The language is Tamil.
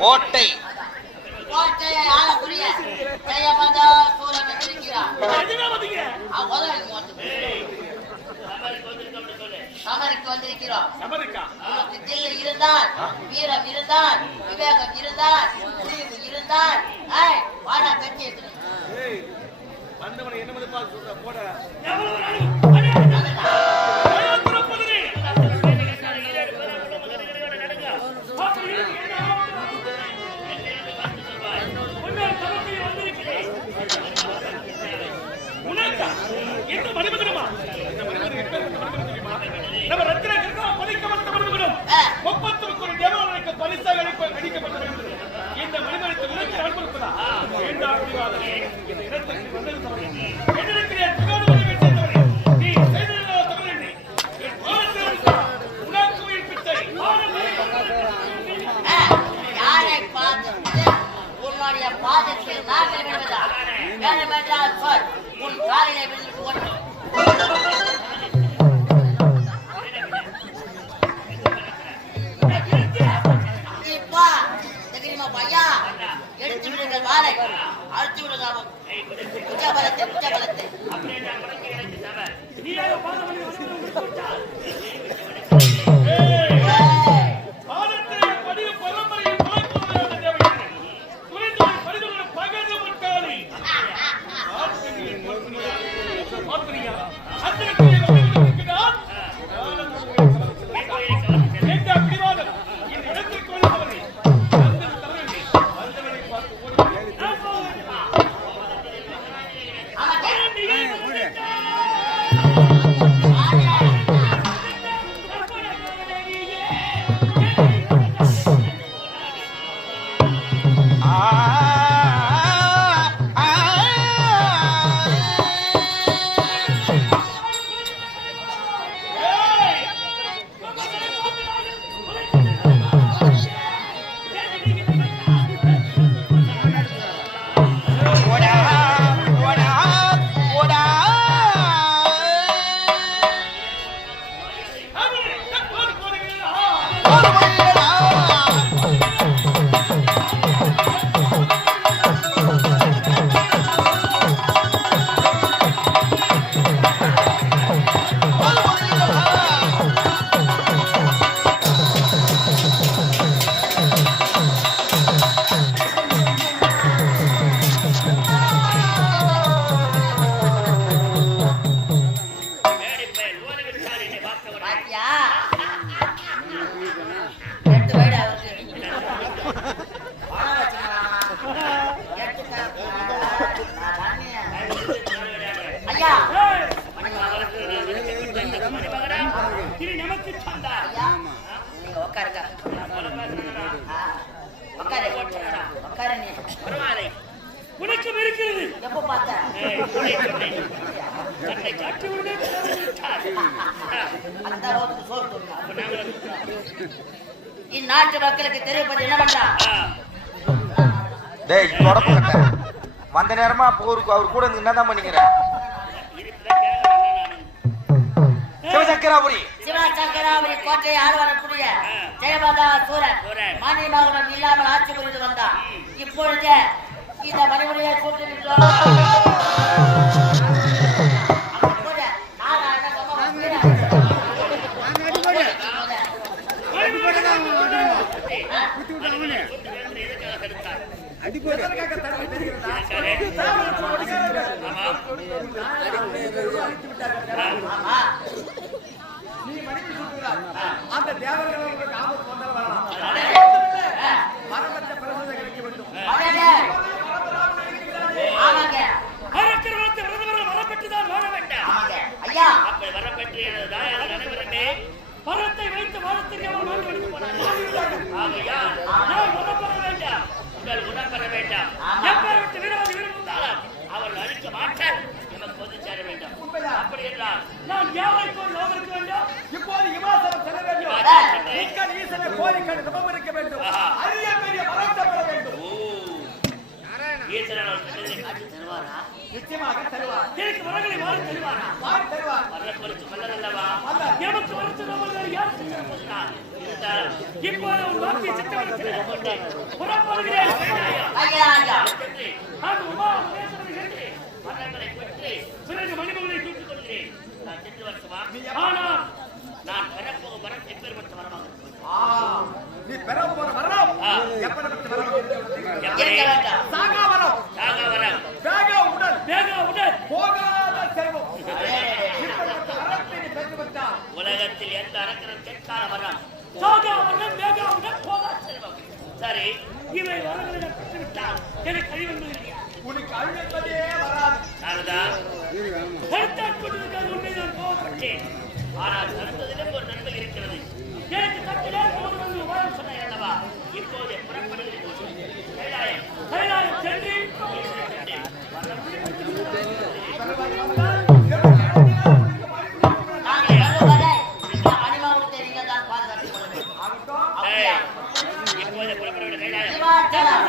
கோட்டை கோட்டையை ஆளக்கூடிய ஜெயமதா சூரன் இருக்கிறார். சமருக்கு வந்திருக்கிறோம். உனக்கு தில்லு இருந்தால், வீரம் இருந்தால், விவேகம் இருந்தால், துணிவு இருந்தால், வாடா கட்டி எடுத்து இந்நாட்டு மக்களுக்கு தெரிவிப்பது என்னவென்றா, வந்த நேரமா போருக்கு அவர் கூட என்னதான் பண்ணிக்கிறேன். சிவசங்கராபுரி கோட்டையை ஆடு வரக்கூடிய ஜெயபாதா சூரன் மணி மகுடம் இல்லாமல் ஆட்சி புரிந்து வந்தார். இப்பொழுது இந்த மணிமுறையை கூட்டிருக்கிறோம். அந்த தேவர்களுக்கு ஆபத்து வந்தால் வரலாம். மரணத்தை பிரசவத்தை கிடைக்க வேண்டும். ஐயா, அப்படி வரப்பெற்று நிச்சயமாக தருவார். எனக்கு வரங்களை வாரி தருவாரா? வாரி தருவார். வரப்பொழுது வல்லதல்லவா? வல்லர். எமக்கு வரச்சொல்லுவார்கள் யார் செஞ்சிருக்கிறார்? இருந்தாலும் இப்போது ஒரு வார்த்தை சித்தவரத்தில் கொண்டு புறப்படுகிறேன். ஐயா ஐயா சென்று நான் உமா மகேஸ்வரனை சென்று வரங்களை பெற்று பிறகு மணிமகளை தூக்கிக் கொள்கிறேன். நான் சென்று வரட்டுமா? ஆனால் நான் பெறப்போகும் வரம் எப்பேற்பட்ட வரமாக இருக்கும்? நீ பெற போற வரம் ஆ. எப்படிப்பட்ட வரம் இருக்க வேண்டாம். சாகா வரம், சாகா வரம், வேக உடல், வேக உடல், போகாத செல்வம். இப்படிப்பட்ட வரத்தை நீ பெற்றுவிட்டால் உலகத்தில் எந்த அரக்கரும் கேட்காத வரம் சாகா வரம், வேக உடல், போகா செல்வம். சரி, இவை வரங்களை நான் பெற்றுவிட்டால் எனக்கு அறிவென்பது இல்லையா? உனக்கு அழுவதே வராது. நாரதா, கருத்தாட் கொண்டிருக்காத உண்மை நான் கோபப்பட்டேன். ஆனால் நடந்ததிலும் ஒரு நன்மை இருக்கிறது. எனக்கு தட்டிலே போதும் உபாயம் சொன்னாய் அல்லவா? இப்போது புறப்படுகிறேன். கைலாயம், கைலாயம் சென்று நாங்கள் வருவதை இந்த மணிமகுடத்தை நீங்கள் தான் பாதுகாத்துக் கொள்ள வேண்டும். ஆகட்டும். அப்படியா? இப்போது புறப்பட கைலாயம். சிவாச்சலம்.